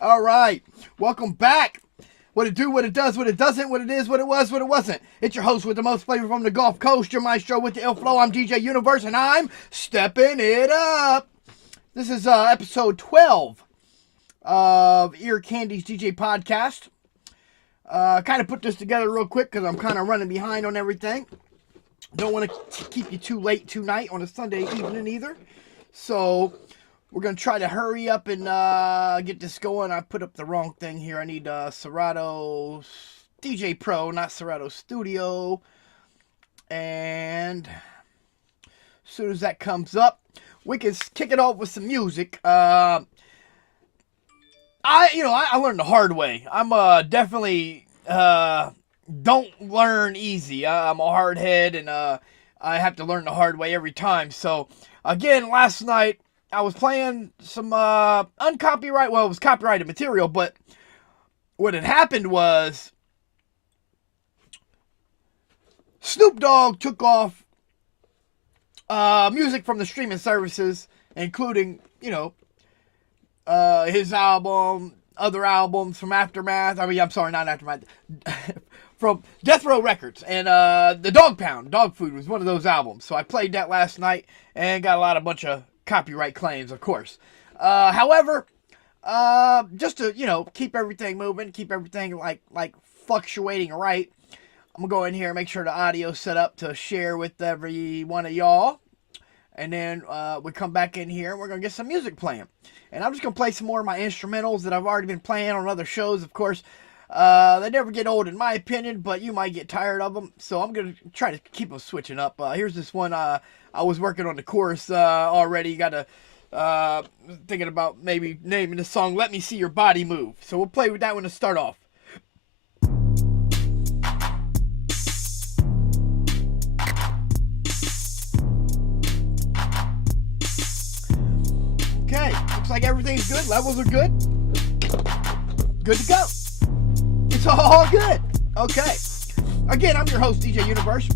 All right. Welcome back. What it do, what it does, what it doesn't, what it is, what it was, what it wasn't. It's your host with the most flavor from the Gulf Coast, your maestro with the ill flow. I'm DeeJayUniverse, and I'm stepping it up. This is episode 12 of Candies DJ podcast. Kind of put this together real quick because I'm kind of running behind on everything. Don't want to keep you too late tonight on a Sunday evening either. So we're going to try to hurry up and get this going. I put up the wrong thing here. I need Serato DJ Pro, not Serato Studio. And as soon as that comes up, we can kick it off with some music. I learned the hard way. I'm definitely don't learn easy. I'm a hard head, and I have to learn the hard way every time. So again, last night I was playing some uncopyrighted. Well, it was copyrighted material, but what had happened was Snoop Dogg took off music from the streaming services, including, his album, other albums from Aftermath. I'm sorry, not Aftermath. From Death Row Records. And the Dog Pound, Dog Food, was one of those albums. So I played that last night and got a bunch of copyright claims, of course. However, just to, keep everything moving, keep everything like fluctuating right, I'm going to go in here and make sure the audio's set up to share with every one of y'all. And then we come back in here and we're going to get some music playing. And I'm just going to play some more of my instrumentals that I've already been playing on other shows, of course. They never get old in my opinion, but you might get tired of them. So I'm going to try to keep them switching up. Here's this one. I was working on the chorus already. Got to thinking about maybe naming the song Let Me See Your Body Move. So we'll play with that one to start off. Okay, looks like everything's good. Levels are good. Good to go. It's all good. Okay. Again, I'm your host, DeeJayUniverse.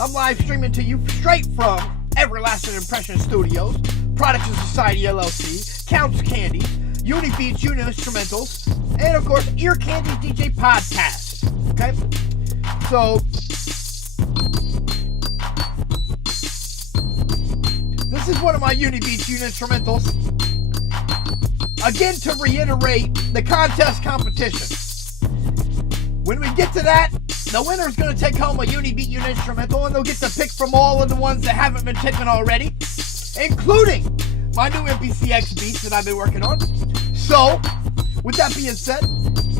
I'm live streaming to you straight from Everlasting Impression Studios, Products of Society LLC, Counts Candies, Unibeats Uninstrumentals, and of course, Candies DJ Podcast. Okay? So this is one of my Unibeats Uninstrumentals. Again, to reiterate the contest competition. When we get to that, the winner is going to take home a Unibeat Uninstrumental, and they'll get to pick from all of the ones that haven't been taken already, including my new MPCX beats that I've been working on. So, with that being said,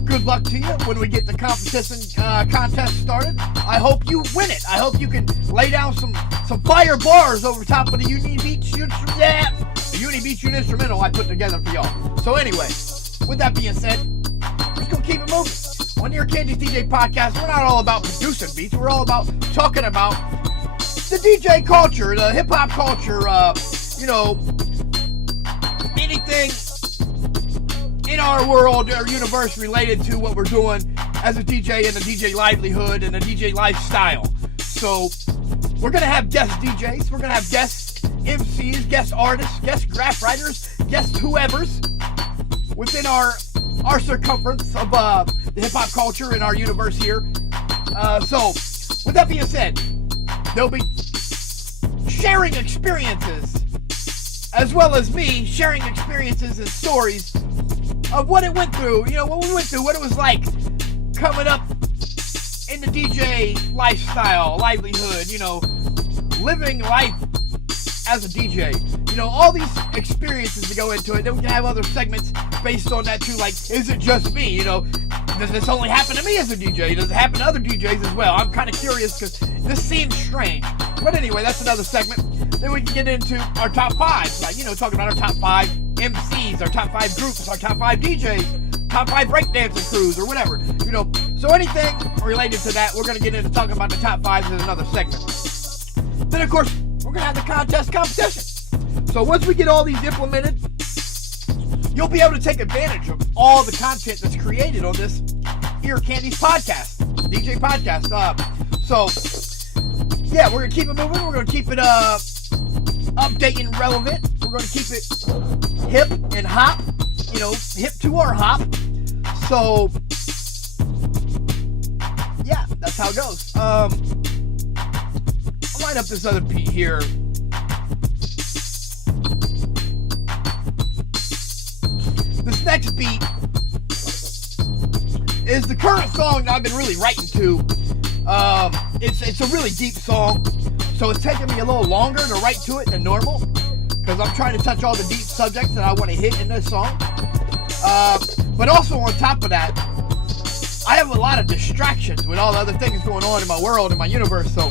good luck to you when we get the competition contest started. I hope you win it. I hope you can lay down some fire bars over top of the Unibeat Uninstrumental I put together for y'all. So anyway, with that being said, we're just going to keep it moving. On your Candies DJ podcast, we're not all about producing beats. We're all about talking about the DJ culture, the hip-hop culture, anything in our world or universe related to what we're doing as a DJ and the DJ livelihood and the DJ lifestyle. So we're going to have guest DJs. We're going to have guest MCs, guest artists, guest graph writers, guest whoever's within our circumference of the hip-hop culture in our universe here. So, with that being said, they'll be sharing experiences, as well as me sharing experiences and stories of what it went through, what we went through, what it was like coming up in the DJ lifestyle, livelihood, living life as a DJ. All these experiences that go into it. Then we can have other segments based on that too, like, is it just me? Does this only happen to me as a DJ? Does it happen to other DJs as well? I'm kind of curious because this seems strange. But anyway, that's another segment. Then we can get into our top fives, like, talking about our top 5 MCs, our top 5 groups, our top 5 DJs, top 5 breakdancing crews, or whatever. So anything related to that, we're going to get into talking about the top 5s in another segment. Then, of course, we're going to have the contest competition. So once we get all these implemented, you'll be able to take advantage of all the content that's created on this Candies podcast, DJ podcast. So, yeah, we're going to keep it moving. We're going to keep it updating and relevant. We're going to keep it hip and hop. hip to or hop. So, yeah, that's how it goes. I'll line up this other beat here. This next beat is the current song that I've been really writing to. It's a really deep song, so it's taking me a little longer to write to it than normal, because I'm trying to touch all the deep subjects that I want to hit in this song. But also on top of that, I have a lot of distractions with all the other things going on in my world, in my universe. So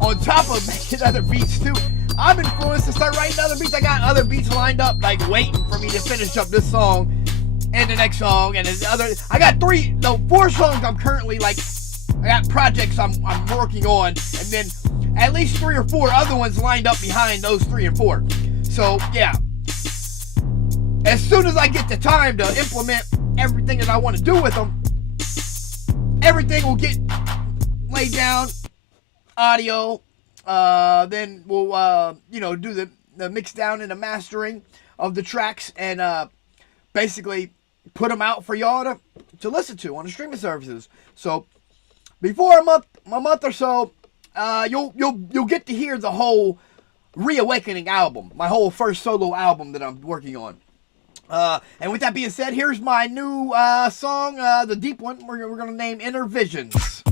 on top of making other beats too, I'm influenced to start writing other beats. I got other beats lined up, like waiting for me to finish up this song and the next song and the other. I got 4 songs I'm currently I got projects I'm working on, and then at least 3 or 4 other ones lined up behind those 3 and 4. So yeah, as soon as I get the time to implement everything that I want to do with them, everything will get laid down, audio. Then we'll do the mix down and the mastering of the tracks, and basically put them out for y'all to listen to on the streaming services. So before a month or so, you'll get to hear the whole Reawakening album, my whole first solo album that I'm working on. And with that being said, here's my new song, the deep one. We're gonna name Inner Visions.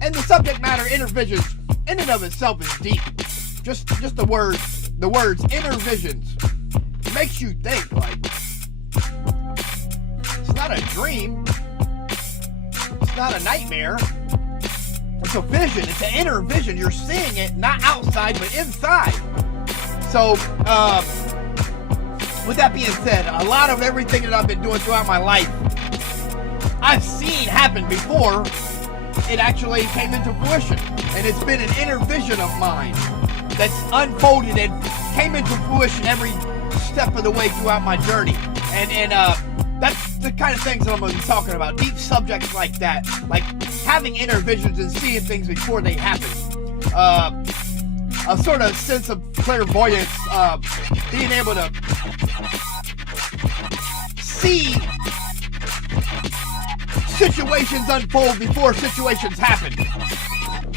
And the subject matter, Inner Visions, in and of itself is deep. Just the words, Inner Visions, makes you think, it's not a dream, it's not a nightmare, it's a vision, it's an inner vision. You're seeing it, not outside, but inside. So, with that being said, a lot of everything that I've been doing throughout my life, I've seen happen before it actually came into fruition. And it's been an inner vision of mine that's unfolded and came into fruition every step of the way throughout my journey. And that's the kind of things that I'm going to be talking about. Deep subjects like that. Like having inner visions and seeing things before they happen. A sort of sense of clairvoyance. Being able to see situations unfold before situations happen,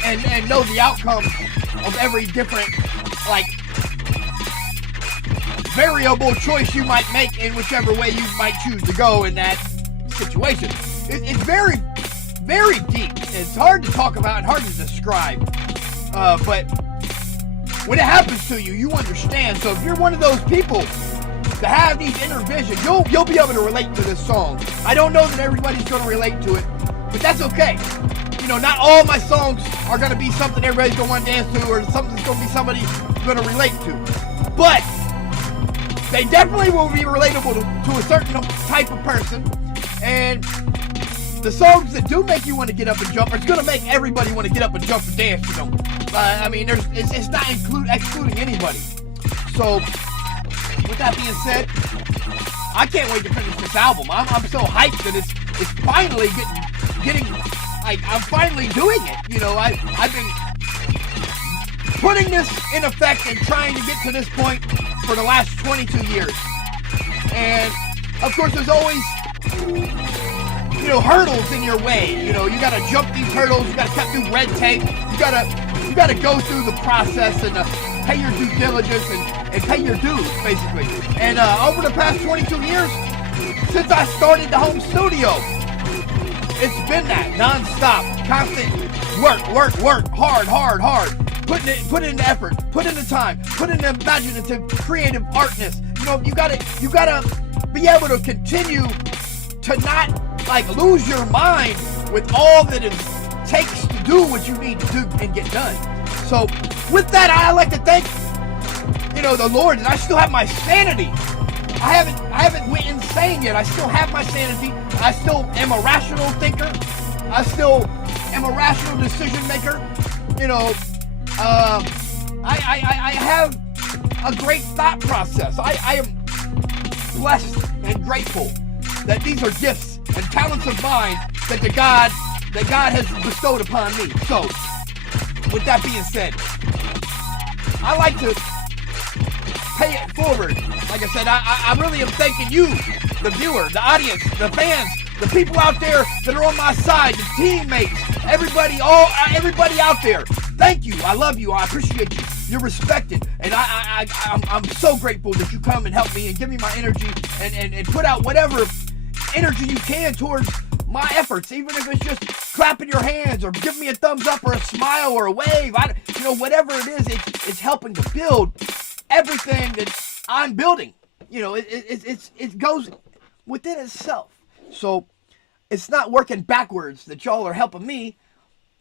and know the outcome of every different variable choice you might make in whichever way you might choose to go in that situation. It's very, very deep. It's hard to talk about and hard to describe, but when it happens to you, you understand. So if you're one of those people to have these inner visions, you'll be able to relate to this song. I don't know that everybody's going to relate to it, but that's okay. Not all my songs are going to be something everybody's going to want to dance to, or something's going to be somebody going to relate to. But they definitely will be relatable to a certain type of person. And the songs that do make you want to get up and jump, it's going to make everybody want to get up and jump and dance to them. It's not excluding anybody. So with that being said, I can't wait to finish this album. I'm so hyped that it's finally getting I'm finally doing it. I've been putting this in effect and trying to get to this point for the last 22 years. And of course, there's always hurdles in your way. You gotta jump these hurdles. You gotta cut through red tape. You gotta go through the process and pay your due diligence and pay your dues, basically. And over the past 22 years, since I started the home studio, it's been that non-stop, constant work, hard. Put in the effort, put in the time, put in the imaginative, creative artness. You gotta be able to continue to not lose your mind with all that it takes to do what you need to do and get done. So with that, I like to thank the Lord that I still have my sanity. I haven't went insane yet. I still have my sanity. I still am a rational thinker. I still am a rational decision maker. I have a great thought process. I am blessed and grateful that these are gifts and talents of mine that the God that God has bestowed upon me. So, with that being said, I like to pay it forward. Like I said, I really am thanking you, the viewer, the audience, the fans, the people out there that are on my side, the teammates, everybody out there. Thank you. I love you. I appreciate you. You're respected. And I'm so grateful that you come and help me and give me my energy and put out whatever energy you can towards my efforts, even if it's just clapping your hands or giving me a thumbs up or a smile or a wave. Whatever it is, it's helping to build everything that I'm building. It goes within itself. So it's not working backwards that y'all are helping me.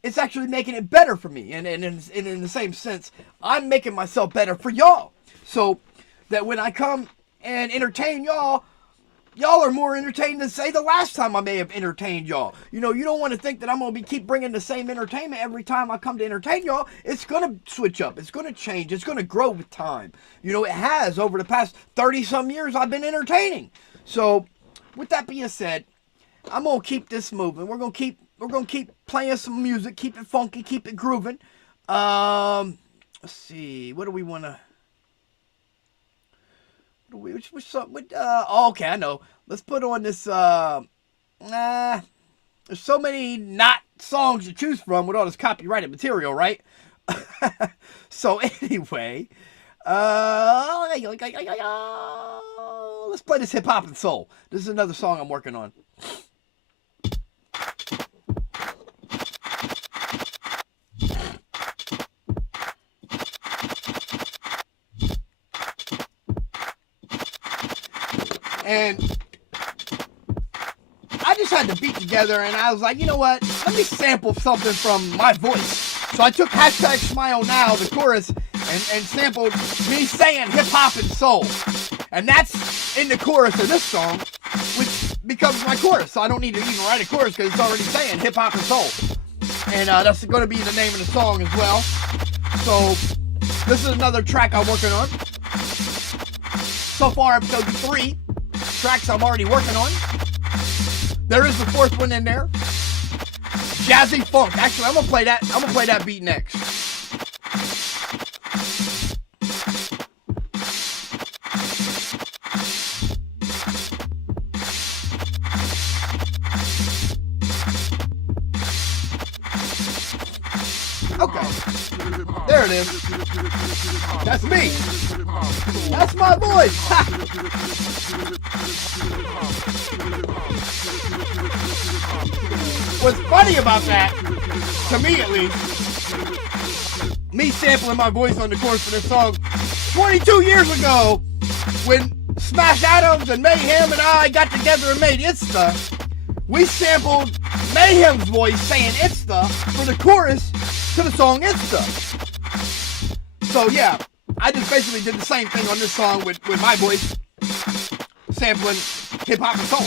It's actually making it better for me. And in the same sense, I'm making myself better for y'all. So that when I come and entertain y'all are more entertained than, say, the last time I may have entertained y'all. You don't want to think that I'm going to keep bringing the same entertainment every time I come to entertain y'all. It's going to switch up. It's going to change. It's going to grow with time. It has over the past 30-some years I've been entertaining. So with that being said, I'm going to keep this moving. We're going to keep playing some music, keep it funky, keep it grooving. Let's see. What do we want to... okay, I know. Let's put on this, there's so many not songs to choose from with all this copyrighted material, right? So anyway, let's play this hip hop and soul. This is another song I'm working on. And I just had the beat together, and I was like, you know what? Let me sample something from my voice. So I took #SmileNow, the chorus, and sampled me saying hip-hop and soul. And that's in the chorus of this song, which becomes my chorus. So I don't need to even write a chorus because it's already saying hip-hop and soul. And that's going to be the name of the song as well. So this is another track I'm working on. So far, episode 3. Tracks I'm already working on. There is the 4th one in there. Jazzy funk. Actually, I'm gonna play that beat next. Okay. There it is. That's me. That's my voice. What's funny about that, to me at least, me sampling my voice on the chorus for this song 22 years ago when Smash Adams and Mayhem and I got together and made It's The, we sampled Mayhem's voice saying It's The for the chorus to the song It's The. So yeah, I just basically did the same thing on this song with my voice, sampling hip-hop and soul.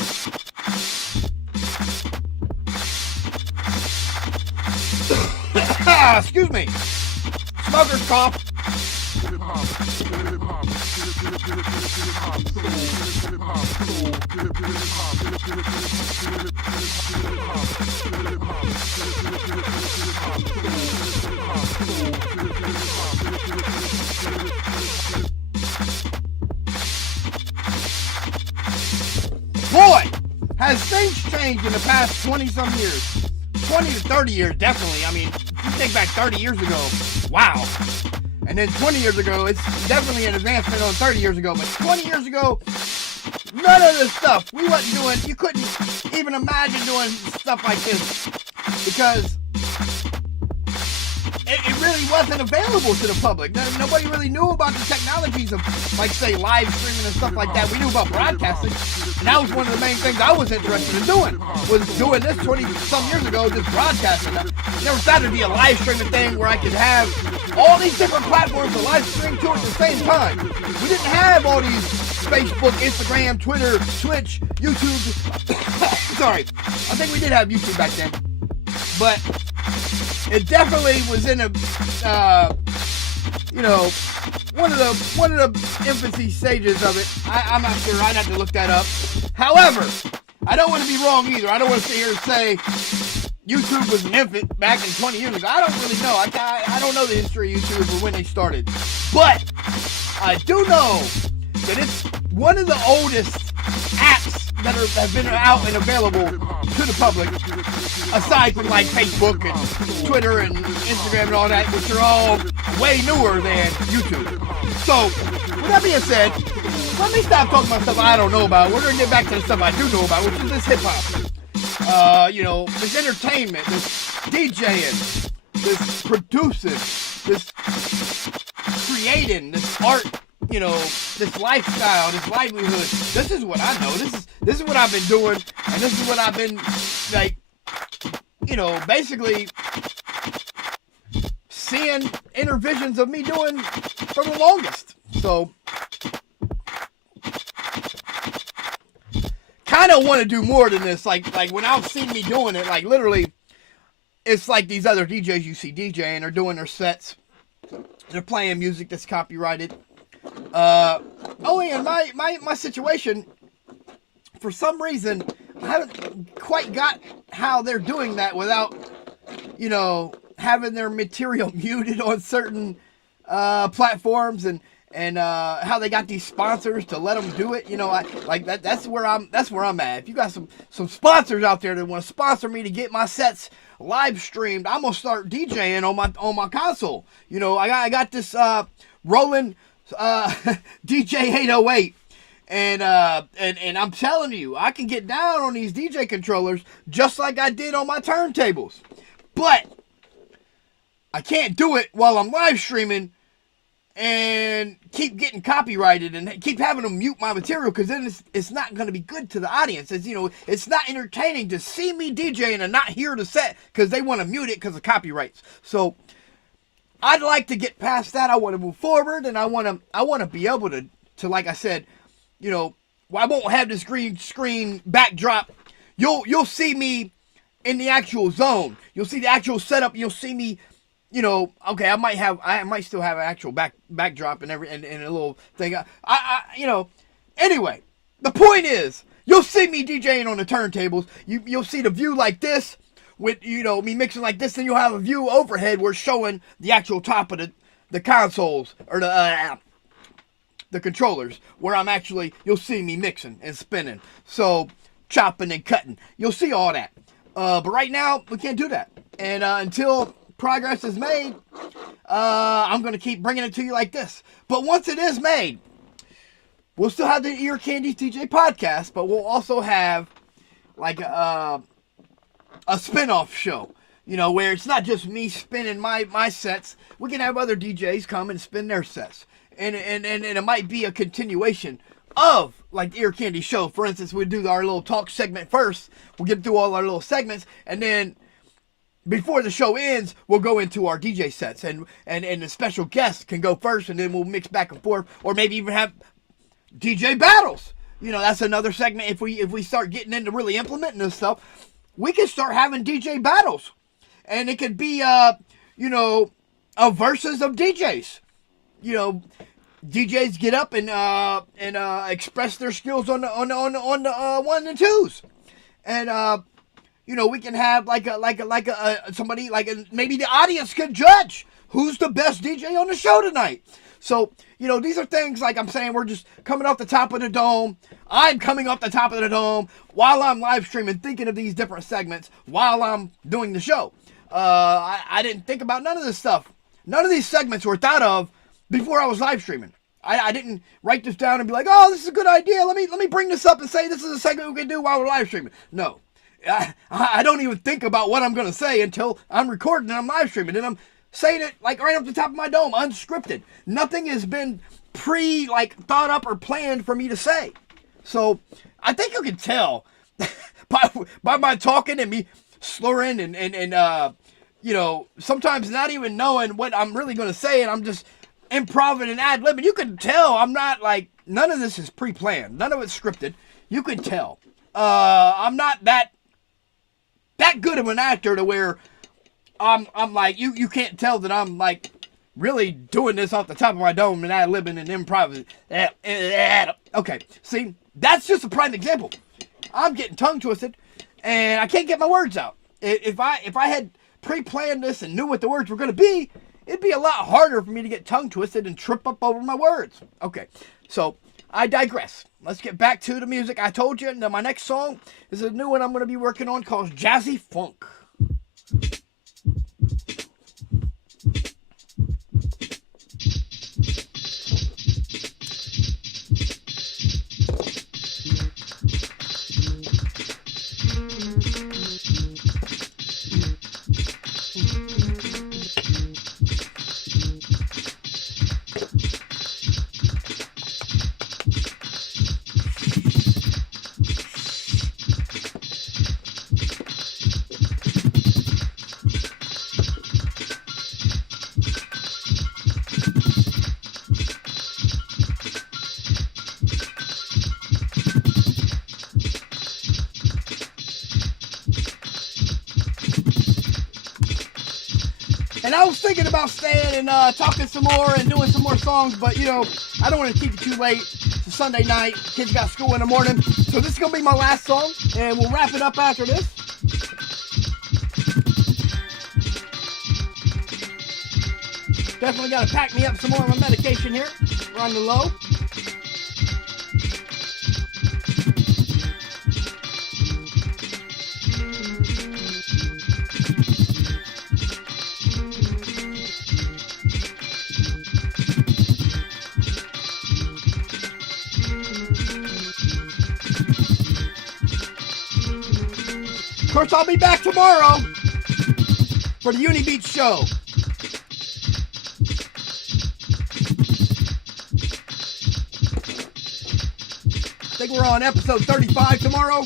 Excuse me. Smoker's cough. Boy, has things changed in the past 20-some years. 20 to 30 years, definitely. I mean, if you think back 30 years ago, wow. And then 20 years ago, it's definitely an advancement on 30 years ago. But 20 years ago, none of this stuff. We wasn't doing, you couldn't even imagine doing stuff like this. Because it really wasn't available to the public. Nobody really knew about the technologies of, like, say, live streaming and stuff like that. We knew about broadcasting. And that was one of the main things I was interested in doing. Was doing this 20-some years ago, just broadcasting. I never thought it'd be a live streaming thing where I could have all these different platforms to live stream to at the same time. We didn't have all these Facebook, Instagram, Twitter, Twitch, YouTube. Sorry. I think we did have YouTube back then. But it definitely was in a, one of the infancy stages of it. I'm not sure. I'd have to look that up. However, I don't want to be wrong either. I don't want to sit here and say YouTube was an infant back in 20 years ago. I don't really know. I don't know the history of YouTube or when they started. But I do know that it's one of the oldest apps that have been out and available to the public, aside from like Facebook and Twitter and Instagram and all that, which are all way newer than YouTube. So, with that being said, let me stop talking about stuff I don't know about. We're going to get back to the stuff I do know about, which is this hip-hop. You know, this entertainment, this DJing, this producing, this creating, this art, you know, this lifestyle, this livelihood. This is what I know. This is what I've been doing, and this is what I've been, like, you know, basically seeing inner visions of me doing for the longest. So, kind of want to do more than this. Like when I've seen me doing it, like literally, it's like these other DJs you see DJing are doing their sets. They're playing music that's copyrighted. Oh, and my situation, for some reason, I haven't quite got how they're doing that without, you know, having their material muted on certain platforms and how they got these sponsors to let them do it. You know, that's where I'm at. If you got some sponsors out there that want to sponsor me to get my sets live streamed, I'm gonna start DJing on my console. You know, I got this Roland DJ 808. And I'm telling you, I can get down on these DJ controllers just like I did on my turntables. But I can't do it while I'm live streaming and keep getting copyrighted and keep having them mute my material, because then it's not going to be good to the audience. It's, you know, it's not entertaining to see me DJing and not hear the set because they want to mute it because of copyrights. So I'd like to get past that. I want to move forward, and I want to be able to like I said, you know, I won't have this green screen backdrop. You'll see me in the actual zone. You'll see the actual setup. You'll see me, you know. Okay, I might still have an actual backdrop and a little thing. You know. Anyway, the point is, you'll see me DJing on the turntables. You'll see the view like this with, you know, me mixing like this. Then you'll have a view overhead where it's showing the actual top of the consoles or the controllers, where I'm actually, you'll see me mixing and spinning. So, chopping and cutting. You'll see all that. But right now, we can't do that. And until progress is made, I'm going to keep bringing it to you like this. But once it is made, we'll still have the Candies DJ podcast, but we'll also have like a spin-off show. You know, where it's not just me spinning my sets. We can have other DJs come and spin their sets. And it might be a continuation of like the Ear Candy show. For instance, we'll do our little talk segment first. We'll get through all our little segments, and then before the show ends, we'll go into our DJ sets, and the special guests can go first, and then we'll mix back and forth, or maybe even have DJ battles. You know, that's another segment. If we start getting into really implementing this stuff, we can start having DJ battles, and it could be you know, a versus of DJs. You know, DJs get up and express their skills on the 1 and 2s, and you know, we can have somebody maybe the audience could judge who's the best DJ on the show tonight. So, you know, these are things, like I'm saying, we're just coming off the top of the dome. I'm coming off the top of the dome while I'm live streaming, thinking of these different segments while I'm doing the show. I didn't think about none of this stuff. None of these segments were thought of before I was live streaming. I didn't write this down and be like, oh, this is a good idea. Let me bring this up and say this is a segment we can do while we're live streaming. No. I don't even think about what I'm going to say until I'm recording and I'm live streaming. And I'm saying it like right off the top of my dome, unscripted. Nothing has been thought up or planned for me to say. So I think you can tell by my talking and me slurring and you know, sometimes not even knowing what I'm really going to say, and I'm just improvising and ad-libbing. You can tell I'm not none of this is pre-planned. None of it's scripted. You can tell. I'm not that good of an actor to where I'm like, you can't tell that I'm like really doing this off the top of my dome and ad-libbing and improvising. Okay, see, that's just a prime example. I'm getting tongue twisted and I can't get my words out. If I had pre-planned this and knew what the words were going to be, it'd be a lot harder for me to get tongue twisted and trip up over my words. Okay, so I digress. Let's get back to the music. I told you, now my next song is a new one I'm going to be working on called Jazzy Funk. And I was thinking about staying and talking some more and doing some more songs, but you know, I don't want to keep it too late. It's a Sunday night, kids got school in the morning, so this is going to be my last song, and we'll wrap it up after this. Definitely got to pack me up some more of my medication here. We're on the low. Of course, I'll be back tomorrow for the Uni Beach show. I think we're on episode 35 tomorrow.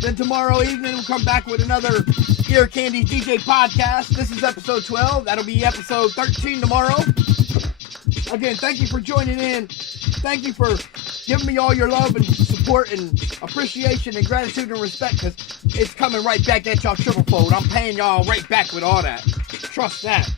Then tomorrow evening we'll come back with another Ear Candies DJ podcast. This is episode 12. That'll be episode 13 tomorrow. Again, thank you for joining in. Thank you for giving me all your love and support and appreciation and gratitude and respect, because it's coming right back at y'all triple-fold. I'm paying y'all right back with all that. Trust that.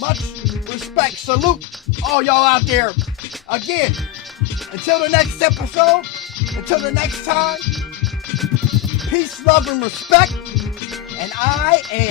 Much respect. Salute all y'all out there. Again, until the next episode, until the next time, peace, love, and respect.